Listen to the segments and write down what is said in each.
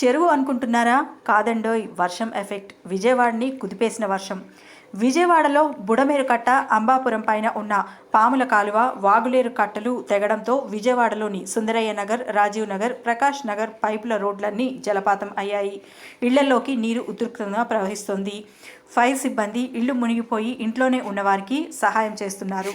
చెరువు అనుకుంటున్నారా కాదండోయ్ వర్షం ఎఫెక్ట్ విజయవాడని కుదిపేసిన వర్షం విజయవాడలో బుడమేరు కట్ట అంబాపురం పైన ఉన్న పాముల కాలువ వాగులేరు కట్టలు తెగడంతో విజయవాడలోని సుందరయ్య నగర్ రాజీవ్ నగర్ ప్రకాష్ నగర్ పైపుల రోడ్లన్నీ జలపాతం అయ్యాయి ఇళ్లలోకి నీరు ఉధృక్తంగా ప్రవహిస్తోంది ఫైర్ సిబ్బంది ఇళ్లు మునిగిపోయి ఇంట్లోనే ఉన్నవారికి సహాయం చేస్తున్నారు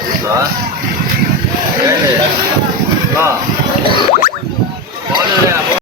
三，给你，